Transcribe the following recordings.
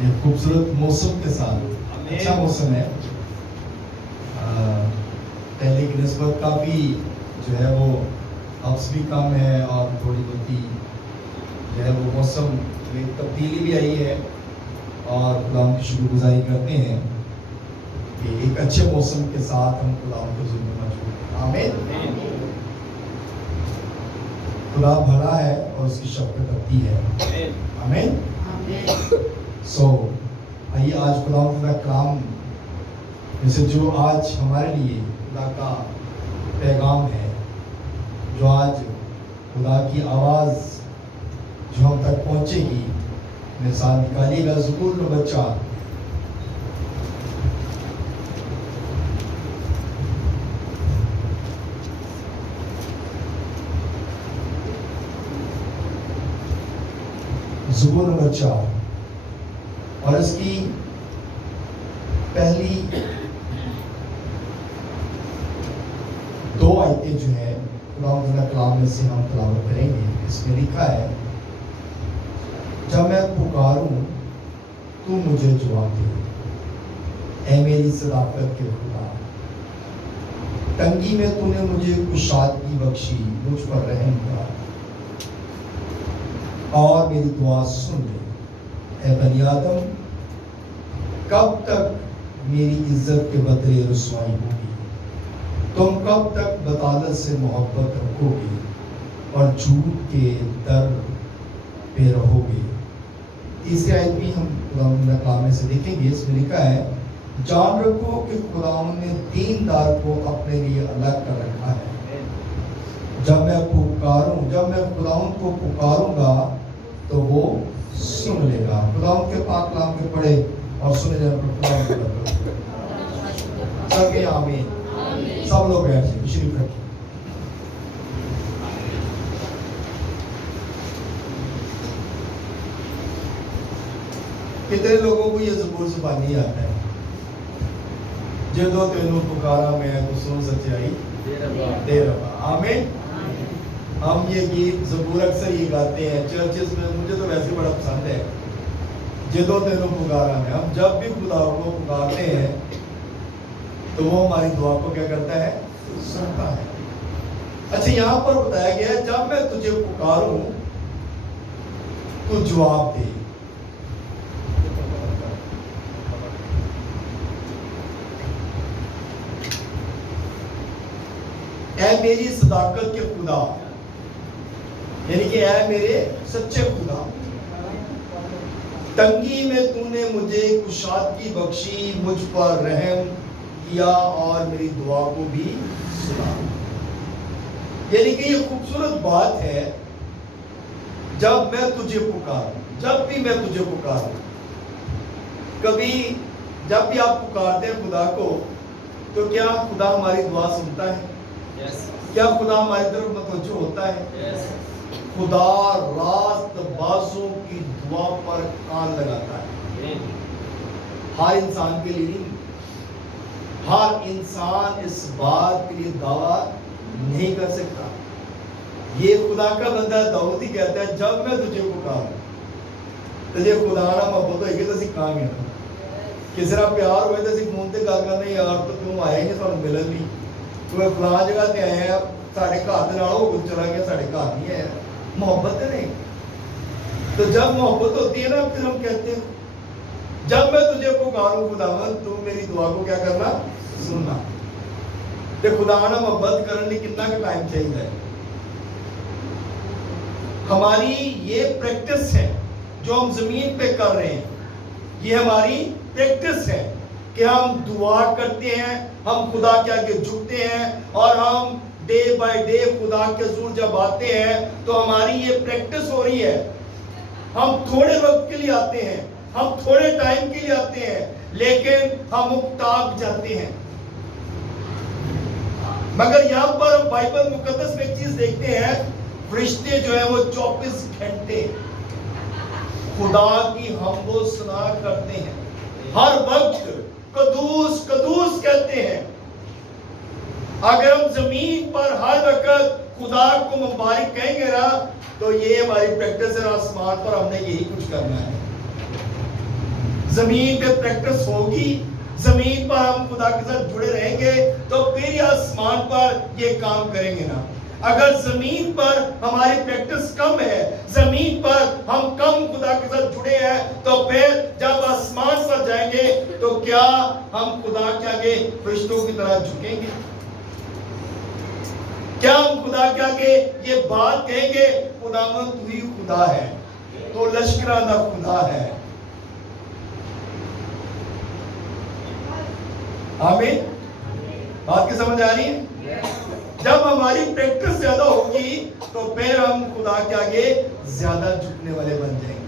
ये खूबसूरत मौसम के साथ, अच्छा मौसम है। पहले की निस्बत काफ़ी जो है वो अफ्स भी कम है और थोड़ी बहुत जो है वो मौसम में तब्दीली भी आई है, और खुदा की शुक्रगुजारी करते हैं कि एक अच्छे मौसम के साथ हम खुदा के ज़िम्मे मौजूद हैं। आमीन। खुदा भला है और उसकी शफ़क़त अती है। आमीन। आइए आज खुदा का कलाम में से जो आज हमारे लिए खुदा का पैगाम है, जो आज खुदा की आवाज़ जो हम तक पहुँचेगी, मेरे साथ निकालिएगा ज़बूर नंबर 4। ज़बूर नंबर 4 और इसकी पहली 2 आयतें जो है खुदा कलाम में से हम तलावत करेंगे। इसमें लिखा है, जब मैं पुकारूं तू मुझे जवाब दे, ऐ मेरी सदाकत के खुदा। तंगी में तूने मुझे कुशादगी बख्शी, मुझ पर रहम कर और मेरी दुआ सुन ले। ऐ बनी आदम, कब तक मेरी इज्जत के बदले रुसवाई होगी? तुम कब तक बतालत से मोहब्बत रखोगे और झूठ के दर पे रहोगे? तीसरी आयत भी हम कलाम में से देखेंगे। इसमें लिखा है, जान रखो कि खुदा ने दीनदार को अपने लिए अलग कर रखा है। जब मैं खुदाउन को पुकारूंगा तो वो सुन लेगा। खुदाउन के पाक कलाम के पढ़े और सुने जाने पर खुदाउन को लगे। सबके आमीन। सब लोग बैठ जाइए, शरीफ रखिए। कितने लोगों को ये ज़बूर ज़ुबान नहीं आता है? जदों तेनू पुकारा मैं तो सुन सच्चाई दे रहा। आमीन। हम ये गीत ज़बूर अक्सर ये गाते हैं चर्चेस में, मुझे तो वैसे बड़ा पसंद है। जदों तेनू पुकारा मैं, हम जब भी खुदा को पुकारते हैं तो वो हमारी दुआ को क्या करता है? सुनता है। अच्छा, यहाँ पर बताया गया है, जब मैं तुझे पुकारूं तो जवाब दे। ऐ मेरी सदाकत के खुदा, यानी कि ऐ मेरे सच्चे खुदा, तंगी में तूने मुझे कुशादगी बख्शी, मुझ पर रहम किया और मेरी दुआ को भी सुना। यानी कि ये खूबसूरत बात है, जब मैं तुझे पुकारूं, जब भी मैं तुझे पुकारूं। कभी जब भी आप पुकारते हैं खुदा को, तो क्या खुदा हमारी दुआ सुनता है? क्या खुदा हमारी तरफ मतवज्जो होता है? खुदा रास्त बाजों की दुआ पर कान लगाता है। हर इंसान के लिए नहीं, हर इंसान इस बात के लिए दावा नहीं कर सकता। ये खुदा का बंदा दाऊद ही कहता है, जब मैं तुझे पुकारूं तुझे खुदा ना मोहब्बत होगी तो ਅਸੀਂ ਕਾਂਗੇ ਕਿਸੇ ਨਾਲ ਪਿਆਰ ਹੋਵੇ ਤਾਂ ਅਸੀਂ ਫੋਨ ਤੇ ਗੱਲ ਕਰਨੇ, ਯਾਰ ਤੂੰ ਆਇਆ ਹੀ ਨਹੀਂ ਸਾਨੂੰ ਮਿਲਣ ਲਈ, ਤੂੰ ਫਲਾਂ ਜਗ੍ਹਾ ਤੇ ਆਇਆ, ਸਾਡੇ ਘਰ ਦੇ ਨਾਲ ਉਹ ਚਲਾ ਗਿਆ, ਸਾਡੇ ਘਰ नहीं आया। मोहब्बत नहीं। तो जब मोहब्बत होती है ना, फिर हम कहते हैं, जब मैं तुझे पुकारूं खुदावन तू मेरी दुआ को क्या करना? सुनना। ते खुदा ना मोहब्बत करने लिए कितना का टाइम चाहिए? हमारी ये प्रैक्टिस है जो हम जमीन पे कर रहे हैं, ये हमारी प्रैक्टिस है कि हम दुआ करते हैं, हम खुदा के आगे झुकते हैं और हम डे बाय डे खुदा के हुजूर जब आते हैं तो हमारी ये प्रैक्टिस हो रही है। हम थोड़े वक्त के लिए आते हैं, हम थोड़े टाइम के लिए आते हैं, लेकिन हम उकताब जाते हैं। मगर यहाँ पर हम बाइबल मुकद्दस में एक चीज देखते हैं, फरिश्ते जो है वो 24 घंटे खुदा की हमदो सना करते हैं, हर वक्त कदूस कदूस कहते हैं। अगर हम जमीन पर हर वक्त खुदा को मुबारक कहेंगे ना, तो ये हमारी प्रैक्टिस है। आसमान पर हमने यही कुछ करना है। زمین پہ پریکٹس ہوگی، زمین پر ہم خدا کے ساتھ جڑے رہیں گے تو پھر یہ آسمان پر یہ کام کریں گے نا۔ اگر زمین پر ہماری پریکٹس کم ہے، زمین پر ہم کم خدا کے ساتھ جڑے ہیں، تو پھر جب آسمان پر جائیں گے تو کیا ہم خدا کے آگے فرشتوں کی طرح جھکیں گے؟ کیا ہم خدا کے آگے یہ بات کہیں گے خداوند تو ہی خدا ہے، تو لشکرانہ خدا ہے؟ آمین۔ بات کی سمجھ آ رہی ہے؟ جب ہماری پریکٹس زیادہ ہوگی تو پھر ہم خدا کے آگے زیادہ جھکنے والے بن جائیں گے۔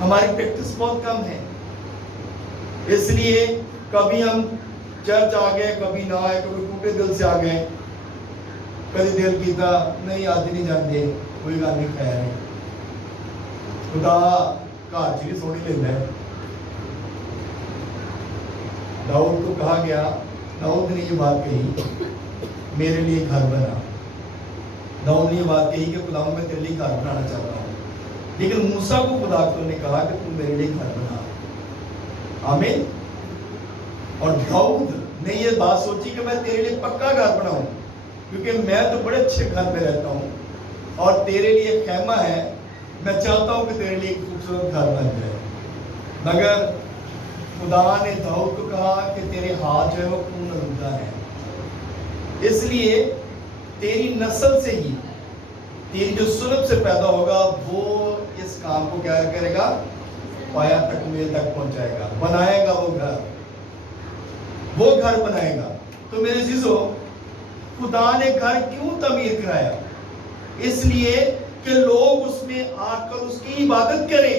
ہماری پریکٹس بہت کم ہے، اس لیے کبھی ہم چرچ آ گئے، کبھی نہ آئے، کبھی ٹوٹے دل سے آ گئے، کبھی دل کیتا نہیں آج نہیں جاتے، کوئی گل نہیں، خیر ہے، خدا گھر چ بھی سونی لینا ہے۔ داؤد کو کہا گیا، داؤد نے یہ بات کہی میرے لیے گھر بنا، داؤد نے یہ بات کہی کہ خدا میں تیرے لیے گھر بنانا چاہتا ہوں، لیکن موسیٰ کو خدا نے کہا کہ تم میرے لیے گھر بنا۔ آمین۔ اور داؤد نے یہ بات سوچی کہ میں تیرے لیے پکا گھر بناؤں، کیونکہ میں تو بڑے اچھے گھر میں رہتا ہوں اور تیرے لیے خیمہ ہے، میں چاہتا ہوں کہ تیرے لیے ایک خوبصورت گھر بن جائے۔ مگر خدا نے داؤد کو کہا کہ تیرے ہاتھ جو ہے وہ خون آلودہ ہے، اس لیے تیری نسل سے ہی، تیری جو سلب سے پیدا ہوگا وہ اس کام کو کیا کرے گا؟ پایا تکمیل تک پہنچائے گا، بنائے گا، وہ گھر بنائے گا۔ تو میرے عزیزو، خدا نے گھر کیوں تعمیر کرایا؟ اس لیے کہ لوگ اس میں آ کر اس کی عبادت کریں،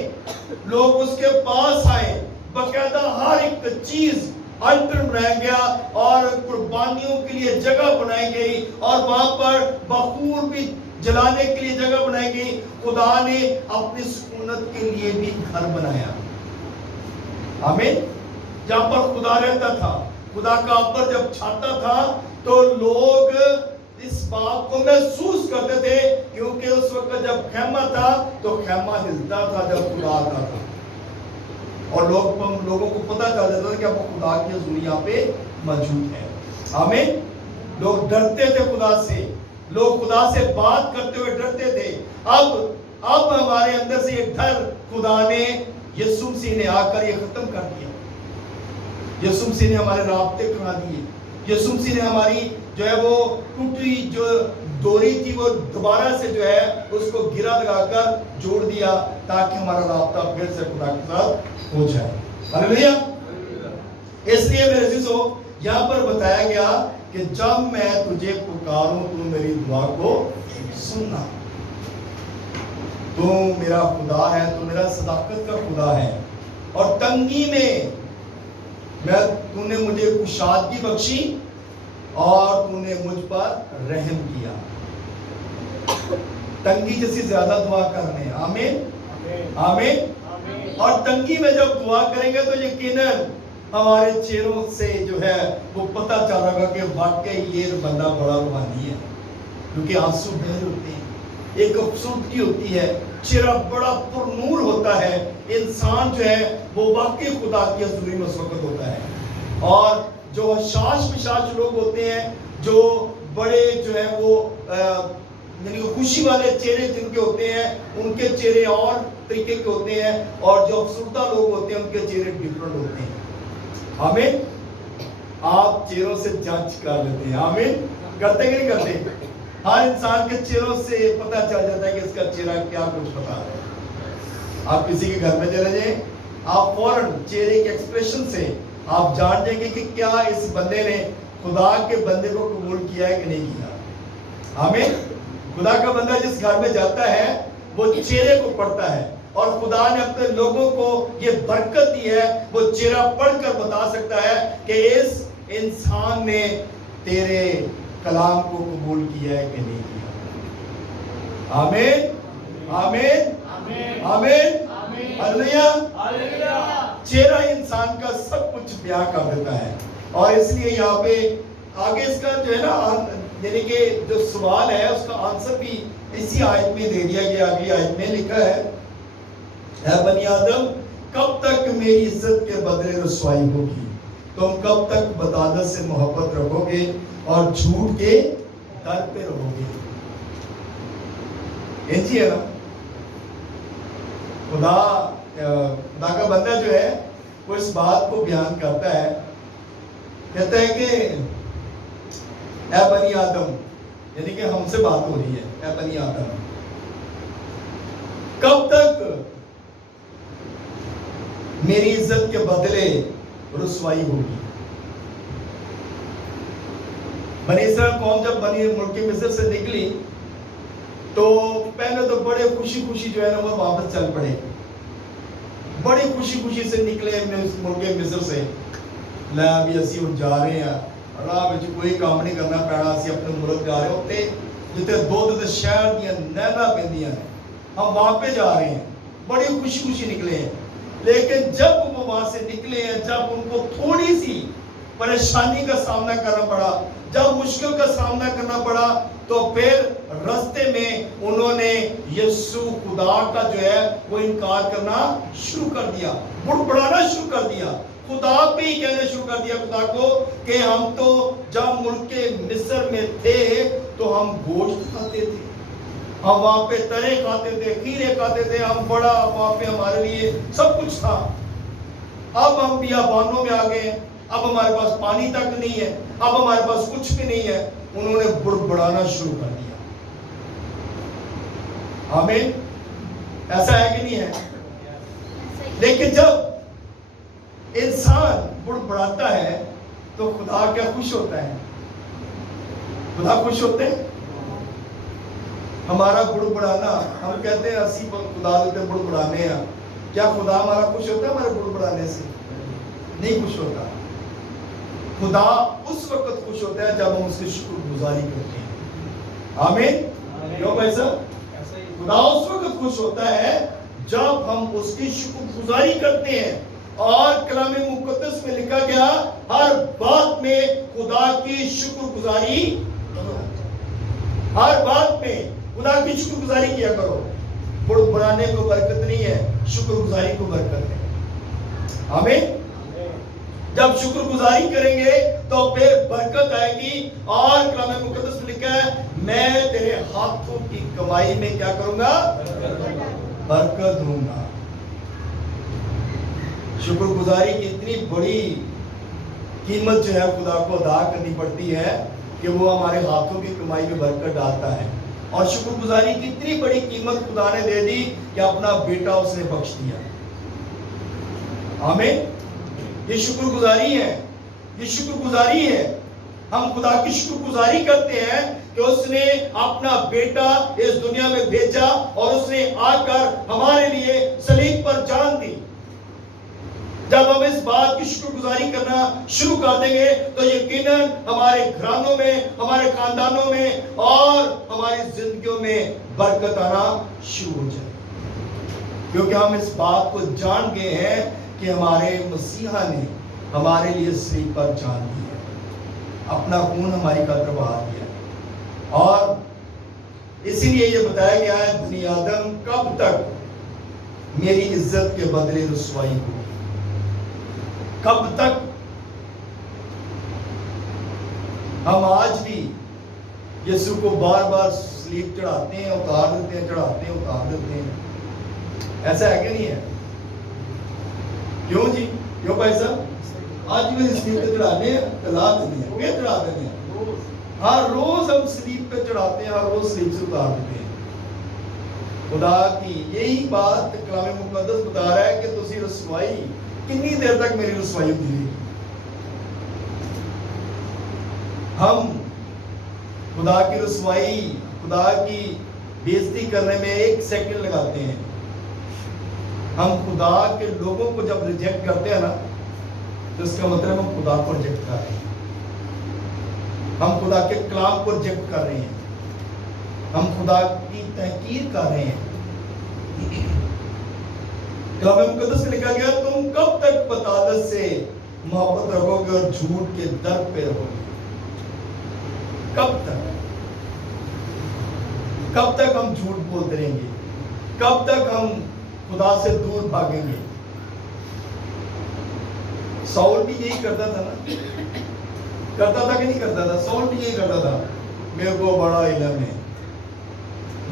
لوگ اس کے پاس آئیں، باقاعدہ ہر ایک چیز الٹر بنایا گیا اور قربانیوں کے لیے جگہ بنائی گئی اور وہاں پر بخور بھی جلانے کے لیے جگہ بنائی گئی۔ خدا نے اپنی سکونت کے لیے بھی گھر بنایا۔ آمین۔ جہاں پر خدا رہتا تھا، خدا کا عبر جب چھاتا تھا تو لوگ اس بات کو محسوس کرتے تھے، کیونکہ اس وقت جب خیمہ تھا تو خیمہ ہلتا تھا جب خدا آتا تھا، اور لوگوں کو پتہ چل جاتا تھا کہ اب خدا کی حضور یہاں پہ موجود ہے۔ آمین۔ لوگ ڈرتے تھے خدا سے، لوگ خدا سے بات کرتے ہوئے ڈرتے تھے۔ اب ہمارے اندر سے یہ ڈر خدا نے، یسوع مسیح نے آ کر یہ ختم کر دیا۔ یسوع مسیح نے ہمارے رابطے کرا دیے، یسوع مسیح نے ہماری جو ہے وہ ٹوٹی جو دوری تھی وہ دوبارہ سے جو ہے اس کو گرا لگا کر جوڑ دیا، تاکہ ہمارا رابطہ پھر سے خدا کے ساتھ ہو جائے۔ ہاللیلویا۔ اس لیے میرے عزیزو، یہاں پر بتایا گیا کہ جب میں تجھے پکاروں تو میری دعا کو سننا۔ تو میرا خدا ہے، تو میرا صداقت کا خدا ہے، اور تنگی میں تو نے مجھے کشادگی بخشی اور تو نے مجھ پر رحم کیا۔ تنگی جیسی زیادہ دعا کرنے۔ آمین، آمین۔ اور تنگی میں جب دعا کریں گے تو یقیناً ہمارے چہروں سے جو ہے وہ پتہ چل رہا گا کہ واقعی یہ بندہ بڑا روحانی ہے، کیونکہ آنسو بہہ ہوتے ہیں، ایک افسردگی ہوتی ہے، چہرہ بڑا پر نور ہوتا ہے، انسان جو ہے وہ واقعی خدا کی حضوری میں اس وقت ہوتا ہے۔ اور جو حشاش پشاش لوگ ہوتے ہیں، جو بڑے جو ہے وہ یعنی خوشی والے چہرے جن کے ہوتے ہیں، ان کے چہرے اور طریقے کے ہوتے ہیں، اور جو افسردہ لوگ ہوتے ہیں ان کے چہرے ڈیفرنٹ ہوتے ہیں۔ آمین۔ آپ چہروں سے جج کر لیتے ہیں، آمین، کرتے کہ نہیں کرتے؟ ہر انسان کے چہروں سے پتہ چل جاتا ہے کہ اس کا چہرہ کیا کچھ بتا رہا ہے۔ آپ کسی کے گھر میں چلے جائیں، آپ فوراً چہرے کے ایکسپریشن سے آپ جان جائیں گے کہ کیا اس بندے نے خدا کے بندے کو قبول کیا ہے کہ نہیں کیا۔ آمین۔ خدا کا بندہ جس گھر میں جاتا ہے وہ چہرے کو پڑھتا ہے، اور خدا نے اپنے لوگوں کو یہ برکت دی ہے، وہ چہرہ پڑھ کر بتا سکتا ہے کہ اس انسان نے تیرے کلام کو قبول کیا ہے کہ نہیں کیا۔ آمین، آمین، آمین، ہاللیلویا۔ چہرہ انسان کا سب کچھ بیان کر دیتا ہے، اور اس لیے یہاں پہ آگے اس کا جو ہے نا یعنی کہ جو سوال ہے اس کا آنسر بھی اسی آیت میں دے دیا گیا۔ اگلی آیت میں لکھا ہے، اے بنی آدم कब तक मेरी इज्जत के बदले रुसवाई होगी? तुम कब तक बदादत से मोहब्बत रखोगे और झूठ के दर पे रहोगे? जी है ना? खुदा का बंदा जो है वो इस बात को बयान करता है, कहता है कि ऐ बनी आदम, यानी कि हमसे बात हो रही है, ऐ बनी आदम, कब तक मेरी इज्जत के बदले रुसवाई होगी? बनी इस्राएल कौम जब बनी मुल्क मिस्र से निकली तो पहले तो बड़े खुशी खुशी जो है ना वो वापस चल पड़े, बड़ी खुशी खुशी से निकले मुल्क मिस्र से। लै भी असी हुण जा रहे हैं, राह विच कोई काम नहीं करना पैना, असी अपने मुल्क जा रहे होते जिते दुध ते शहर दियां नहरां पैंदियां ने, हम वापस जा रहे हैं, बड़ी खुशी खुशी निकले हैं। लेकिन जब वो वहां से निकले हैं, जब उनको थोड़ी सी परेशानी का सामना करना पड़ा, जब मुश्किल का सामना करना पड़ा, तो फिर रास्ते में उन्होंने यीशु खुदा का जो है वो इनकार करना शुरू कर दिया, बुड़बड़ाना शुरू कर दिया, खुदा पे ही कहना शुरू कर दिया खुदा को कि हम तो जब मुल्क के मिस्र में थे तो हम गोश्त खाते थे, हम वहां पे तरे खाते थे, खीरे खाते थे, हम बड़ा वहां पे हमारे लिए सब कुछ था। अब हम बियाबानों में आ गए, अब हमारे पास पानी तक नहीं है, अब हमारे पास कुछ भी नहीं है। उन्होंने बुड़बड़ाना शुरू कर दिया। आमीन, ऐसा है कि नहीं है? लेकिन जब इंसान बुड़बड़ाता है तो खुदा क्या खुश होता है? खुदा खुश होते हैं हमारा बुड़बड़ाना। हम कहते हैं असी खुदा देते बुड़बड़ाने हैं, क्या खुदा हमारा खुश होता है हमारे बुड़बड़ाने से? नहीं खुश होता। खुदा उस वक्त खुश होता है जब हम उसकी शुक्रगुजारी करते हैं। आमीन, क्यों भाई साहब? खुदा उस वक्त खुश होता है जब हम उसकी शुक्रगुजारी करते हैं। और कलाम मुकद्दस में लिखा गया, हर बात में खुदा की शुक्रगुजारी करो, हर बात में खुदा की शुक्रगुजारी किया करो। बुड़बड़ाने को बरकत नहीं है, शुक्रगुजारी को बरकत है। आमीन। जब शुक्रगुजारी करेंगे तो फिर बरकत आएगी। और कलाम मुकद्दस में लिखा है, मैं तेरे हाथों की कमाई में क्या करूंगा? बरकत दूंगा। शुक्रगुजारी की इतनी बड़ी कीमत जो है खुदा को अदा करनी पड़ती है कि वो हमारे हाथों की कमाई में बरकत डालता है। और शुक्रगुजारी की इतनी बड़ी कीमत खुदा ने दे दी कि अपना बेटा उसने बख्श दिया। आमीन। ये शुक्रगुजारी है, ये शुक्रगुजारी है। हम खुदा की शुक्रगुजारी करते हैं कि उसने अपना बेटा इस दुनिया में भेजा और उसने आकर हमारे लिए सलीब पर जान दी। जब हम इस बात की शुक्रगुजारी करना शुरू कर देंगे तो यकीनन हमारे घरानों में, हमारे खानदानों में और हमारी जिंदगियों में बरकत आना शुरू हो जाए, क्योंकि हम इस बात को जान गए हैं कि हमारे मसीहा ने हमारे लिए सलीब पर जान दी है, अपना खून हमारी खातिर बहा दिया। और इसीलिए ये बताया गया है, बनी आदम कब तक मेरी इज्जत के बदले रुसवाई होगी? कब तक? हम आज भी यीशु को बार बार सलीब चढ़ाते हैं, उतार देते हैं, चढ़ाते हैं, उतार देते हैं। ऐसा है कि नहीं है? क्यों जी? क्यों भाई साहब? आज भी सलीब पे चढ़ाने हैं, चढ़ा देते हैं, वे चढ़ा देते हैं। हर रोज हम सलीब पे चढ़ाते हैं, हर रोज सलीब से उतार देते हैं। खुदा की यही बात कलाम मुकद्दस बता रहा है कि तुसी रसवाई कितनी देर तक मेरी रसवाई होती रहेगी? हम खुदा की रसवाई, खुदा की बेइज्जती करने में 1 सेकंड लगाते हैं। हम खुदा के लोगों को जब रिजेक्ट करते हैं ना, तो इसका मतलब हम खुदा को रिजेक्ट कर रहे हैं, हम खुदा के कलाम को रिजेक्ट कर रहे हैं, हम खुदा की तहकीर कर रहे हैं। कलाम मुकद्दस में लिखा गया, तुम कब तक बदादत से मोहब्बत रखोगे और झूठ के दर पे रहोगे? कब तक? कब तक हम झूठ बोलते रहेंगे? कब तक हम खुदा से दूर भागेंगे? साउल भी यही करता था ना, करता था कि नहीं करता था? साउल भी यही करता था, मेरे को बड़ा इलम है,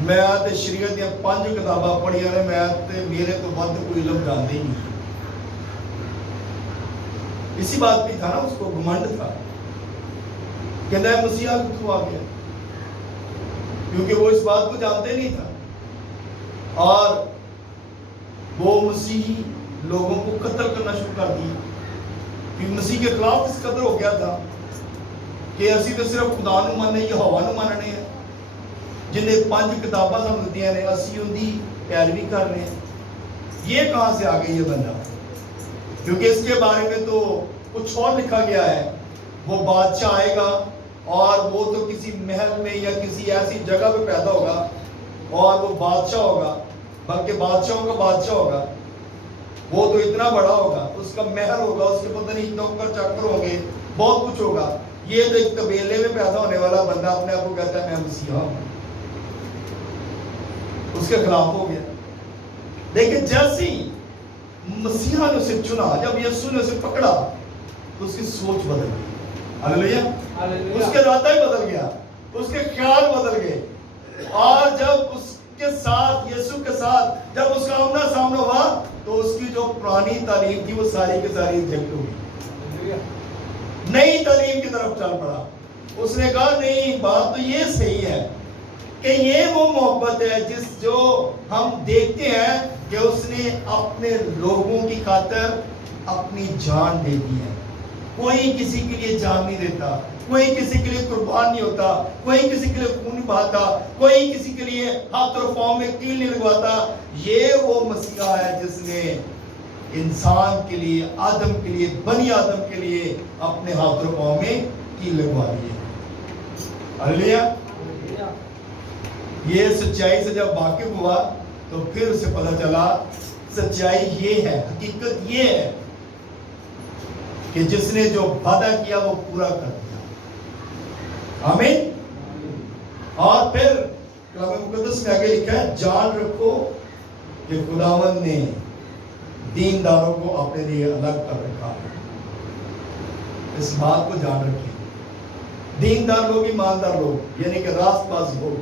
मैं तो शरीयत दी 5 किताबां पढ़िया ने, मैं तो मेरे तो बद कोई इलम जानते ही नहीं। इसी बात भी था ना, उसको घमंड था, कहता है मसीहा क्यों आ गया, क्योंकि वो इस बात को जानते नहीं था, और वो मसीही लोगों को कत्ल करना शुरू कर दिया, क्योंकि मसीह के खिलाफ इस कदर हो गया था कि असी तो सिर्फ खुदा नूं मानने, यहोवा नूं मानने हैं, जिन्हें 5 किताबां सानूं दित्तियां ने, असी उनकी पैरवी कर रहे हैं। ये कहाँ से आ गई ये बंदा? क्योंकि इसके बारे में तो कुछ और लिखा गया है, वो बादशाह आएगा और वो तो किसी महल में या किसी ऐसी जगह पे पैदा होगा और वो बादशाह होगा, बल्कि बादशाहों का बादशाह होगा, वो तो इतना बड़ा होगा, उसका महल होगा, उसके पता नहीं नौकर चाकर होंगे, बहुत कुछ होगा। ये तो एक कबीले में पैदा होने वाला बंदा अपने आप को कहता है मैं मसीहा हूं, उसके खिलाफ हो गया। लेकिन जैसे ही मसीहा ने उसे चुना, जब यीशु ने उसे पकड़ा, तो उसकी सोच बदल गई। हालेलुया, उसके रास्ता ही बदल गया, उसके ख्याल बदल गए, और जब उसके साथ, यीशु के साथ जब उसका आमना सामना हुआ, तो उसकी जो पुरानी तालीम थी वो सारी की सारी रिजेक्ट हो गई, नई तालीम की तरफ चल पड़ा। उसने कहा नहीं, बात तो ये सही है कि ये वो मोहब्बत है जिस जो हम देखते हैं कि उसने अपने लोगों की खातिर अपनी जान दे दी है। कोई किसी के लिए जान नहीं देता, कोई किसी के लिए कुर्बान नहीं होता, कोई किसी के लिए खून नहीं बहाता, कोई किसी के लिए हाथ और पांव में कील नहीं लगवाता। ये वो मसीहा है जिसने इंसान के लिए, आदम के लिए, बनी आदम के लिए अपने हाथ और पांव में कील लगवा दी है। हालेलुया। ये सच्चाई से जब वाकिफ हुआ तो फिर उसे पता चला सच्चाई ये है, हकीकत ये है कि जिसने जो वादा किया वो पूरा कर दिया। आमीन। और फिर कलाम मुकद्दस में आगे लिखा है, जान रखो कि खुदावंद ने दीनदारों को अपने लिए अलग कर रखा है। इस बात को जान रखिए, दीनदार लोग, ईमानदार लोग, यानी कि रास्तबाज लोग,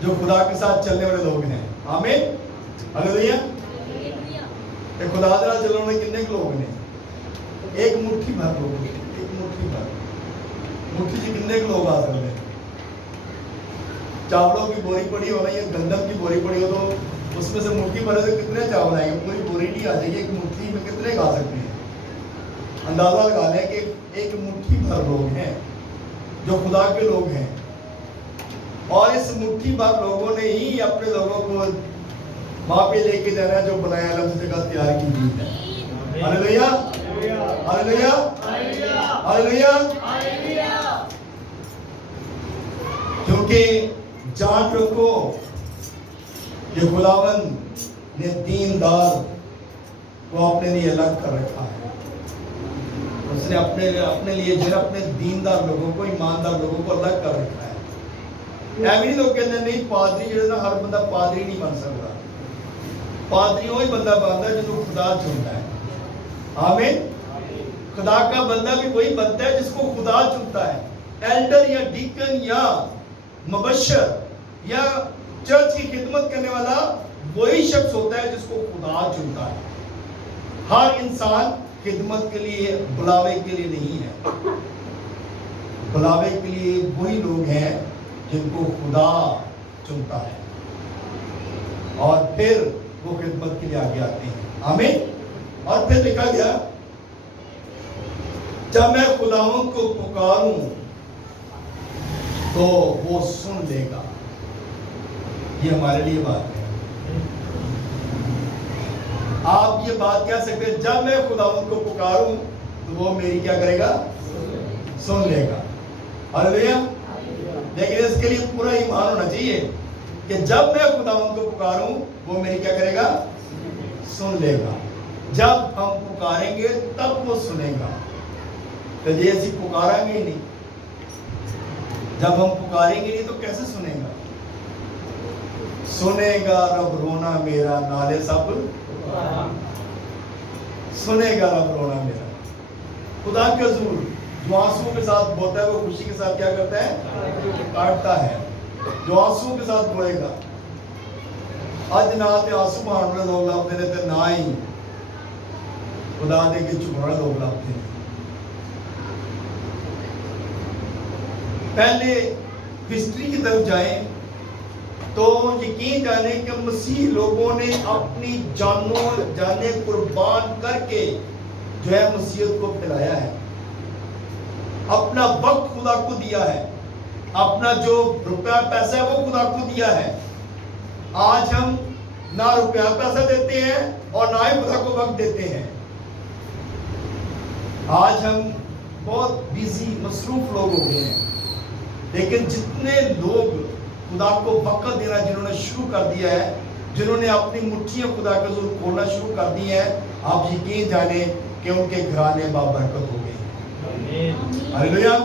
जो खुदा के साथ चलने वाले लोग हैं। आमीन, हालेलुया। ये खुदा दे नाल चलने वाले कितने लोग ने? एक मुट्ठी भर लोग, एक मुट्ठी भर, मुट्ठी से कितने लोग आ सकते हैं? चावलों की बोरी पड़ी हो ना, या गंदम की बोरी पड़ी हो, तो उसमें से मुट्ठी भरे तो कितने चावल आएंगे? पूरी बोरी नहीं आ जाएगी, एक मुट्ठी में कितने खा सकते हैं? अंदाजा लगा लें कि एक मुट्ठी भर लोग हैं जो खुदा के लोग हैं, और इस मुट्ठी भर लोगों ने ही अपने लोगों को वहां पे लेके जाना है जो बनाया अलग जगह तैयार की गई है। Hallelujah, hallelujah, hallelujah. क्योंकि जान रखो कि खुदावंद ने दीनदार को अपने लिए अलग कर रखा है। उसने अपने लिए जो अपने दीनदार लोगों को, ईमानदार लोगों को अलग कर रखा है। ऐਵੇਂ नहीं लोग कहते नहीं पादरी जो ना, हर बंदा पादरी नहीं बन सकता। पादरी वही बंदा बनता है जो खुदा चुनता है। आमीन। खुदा का बंदा भी वही बनता है जिसको खुदा चुनता है। एल्डर या डीकन या मुबश्शिर या चर्च की खिदमत करने वाला वही शख्स होता है जिसको खुदा चुनता है। हर इंसान खिदमत के लिए, बुलावे के लिए नहीं है। बुलावे के लिए वही लोग हैं जिनको खुदा चुनता है, और फिर वो खिदमत के लिए आगे आते हैं। आमीन। और फिर लिखा गया, जब मैं खुदावंद को पुकारूं तो वो सुन लेगा। ये हमारे लिए बात है। आप ये बात कह सकते हैं, जब मैं खुदावंद को पुकारूं तो वो मेरी क्या करेगा? सुन लेगा। हालेलुया। लेकिन इसके लिए पूरा ईमान होना चाहिए कि जब मैं खुदावंद को पुकारूं वो मेरी क्या करेगा? सुन लेगा। जब हम पुकारेंगे तब वो सुनेगा। तो ये ऐसी पुकारेंगे ही नहीं, जब हम पुकारेंगे नहीं तो कैसे सुनेगा? सुनेगा रब रोना मेरा, नाले सब सुनेगा रब रोना मेरा। خدا کے حضور جو آنسوؤں کے ساتھ بوتا ہے وہ خوشی کے ساتھ کیا کرتا ہے؟ کاٹتا ہے. جو آنسوؤں کے ساتھ بوئے گا اج نہ تے آنسو بہانے لوگ لبتے ہیں تے نہ ہی خدا دے کے چکانے لوگ لبتے ہیں. پہلے ہسٹری کی طرف جائیں تو یقین جانے کہ مسیح لوگوں نے اپنی جانوں جانے قربان کر کے جو ہے مسیحیت کو پھیلایا ہے. اپنا وقت خدا کو دیا ہے, اپنا جو روپیہ پیسہ ہے وہ خدا کو دیا ہے. آج ہم نہ روپیہ پیسہ دیتے ہیں اور نہ ہی خدا کو وقت دیتے ہیں. آج ہم بہت بیزی مصروف لوگ ہو گئے ہیں, لیکن جتنے لوگ خدا کو وقت دینا جنہوں نے شروع کر دیا ہے, جنہوں نے اپنی مٹھیاں خدا کے حضور کھولنا شروع کر دی ہیں, آپ یقین جانیں کہ ان کے گھرانے بابرکت ہو گئے. ہلیلویا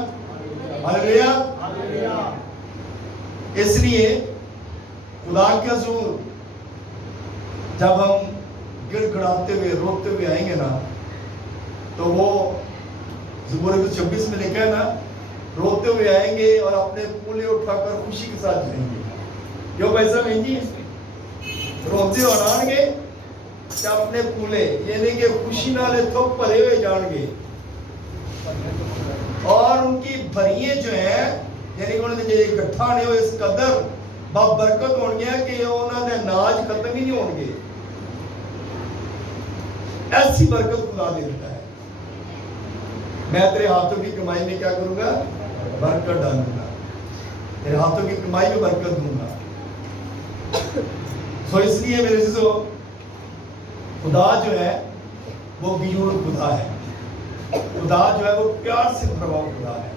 ہلیلویا. اس لیے خدا کے حضور جب ہم گڑ گڑاتے ہوئے روتے ہوئے آئیں گے نا, تو وہ زبور 26 میں لکھا ہے نا, روتے ہوئے آئیں گے اور اپنے پولے اٹھا کر خوشی کے ساتھ جائیں گے. کیوں پیسہ بہن جی روتے اور آن گے کہ اپنے پولے یعنی کہ خوشی نالے تھوک پرے ہوئے جان گے, اور ان کی بھریے جو ہیں یعنی کہ انہوں نے جو اکٹھا نہیں ہو اس قدر بابرکت ہون گیا کہ انہوں نے ناج ختم ہی نہیں ہون گے. ایسی برکت خدا دے دیتا ہے. میں تیرے ہاتھوں کی کمائی میں کیا کروں گا؟ برکت ڈالوں گا. تیرے ہاتھوں کی کمائی میں برکت دوں گا. سو اس لیے میرے عزیزو خدا جو ہے وہ بیور خدا ہے. خدا جو ہے وہ پیار سے بھرا ہوا خدا ہے.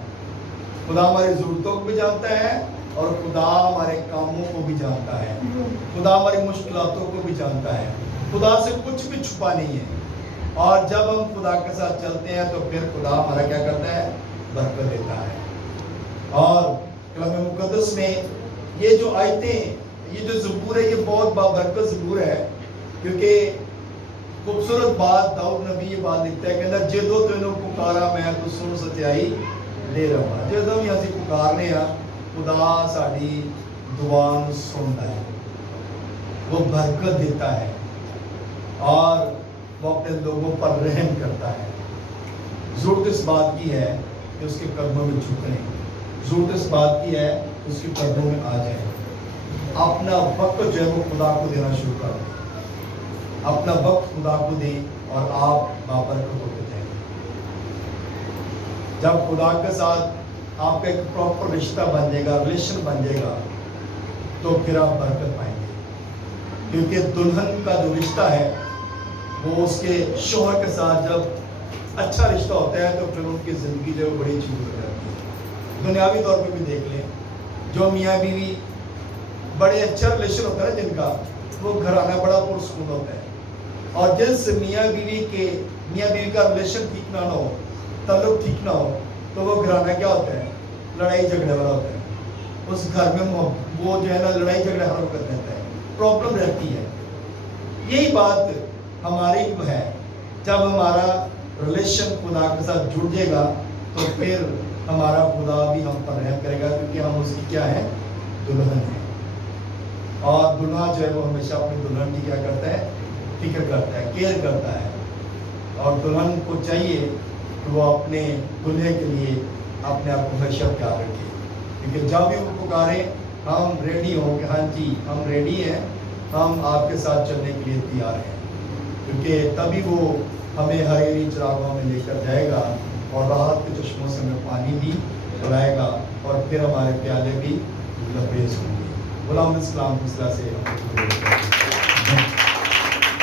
خدا ہماری ضرورتوں کو بھی جانتا ہے اور خدا ہمارے کاموں کو بھی جانتا ہے. خدا ہماری مشکلاتوں کو بھی جانتا ہے. خدا سے کچھ بھی چھپا نہیں ہے. اور جب ہم خدا کے ساتھ چلتے ہیں تو پھر خدا ہمارا کیا کرتا ہے؟ برکت دیتا ہے. اور کلام مقدس میں یہ جو آیتیں, یہ جو زبور ہے, یہ بہت بابرکت زبور ہے, کیونکہ خوبصورت بات داؤد نبی یہ بات لکھتا ہے کہ جدو تینوں پکارا میں تو سن سچائی لے رہا. جدو بھی اسی پکارنے ہیں خدا ساری دعا سنتا ہے, وہ برکت دیتا ہے اور وہ اپنے لوگوں پر رحم کرتا ہے. ضرورت اس بات کی ہے کہ اس کے قدموں میں جھکیں. ضرورت اس بات کی ہے کہ اس کے قدموں میں آ جائیں. اپنا وقت جو ہے وہ خدا کو دینا شروع کر دیں. اپنا وقت خدا کو دیں اور آپ بابرکت ہوتے جائیں. جب خدا کے ساتھ آپ کا ایک پراپر رشتہ بن جائے گا, ریلیشن بن جائے گا, تو پھر آپ برکت پائیں گے. کیونکہ دلہن کا جو رشتہ ہے وہ اس کے شوہر کے ساتھ جب اچھا رشتہ ہوتا ہے تو پھر ان کی زندگی جو ہے بڑی اچھی ہو جاتی ہے. دنیاوی طور پہ بھی دیکھ لیں, جو میاں بیوی بڑے اچھا ریلیشن ہوتا ہے جن کا, وہ گھرانہ بڑا پرسکون ہوتا ہے. اور جس میاں بیوی کا ریلیشن ٹھیک نہ ہو, تعلق ٹھیک نہ ہو, تو وہ گھرانہ کیا ہوتا ہے؟ لڑائی جھگڑے والا ہوتا ہے. اس گھر میں وہ جو ہے نا لڑائی جھگڑے ہر وقت رہتا ہے, پرابلم رہتی ہے. یہی بات ہماری ہے. جب ہمارا ریلیشن خدا کے ساتھ جڑ جائے گا تو پھر ہمارا خدا بھی ہم پر رحم کرے گا, کیونکہ ہم اس کی کیا ہے؟ دلہن ہے. اور دلہا جو ہے وہ ہمیشہ اپنی دلہن کی کیا کرتا ہے؟ فکر کرتا ہے, کیئر کرتا ہے. اور دلہن کو چاہیے کہ وہ اپنے دلہے کے لیے اپنے آپ کو ہمیشہ پیار رکھے. کیونکہ جب بھی وہ پکارے ہم ریڈی ہوں کہ ہاں جی ہم ریڈی ہیں, ہم آپ کے ساتھ چلنے کے لیے تیار ہیں. کیونکہ تبھی وہ ہمیں ہریری چراغوں میں لے کر جائے گا اور راحت کے چشموں سے ہمیں پانی بھی پلائے گا, اور پھر ہمارے پیالے بھی لبریز ہوں گے. غلام اسلام کی طرح سے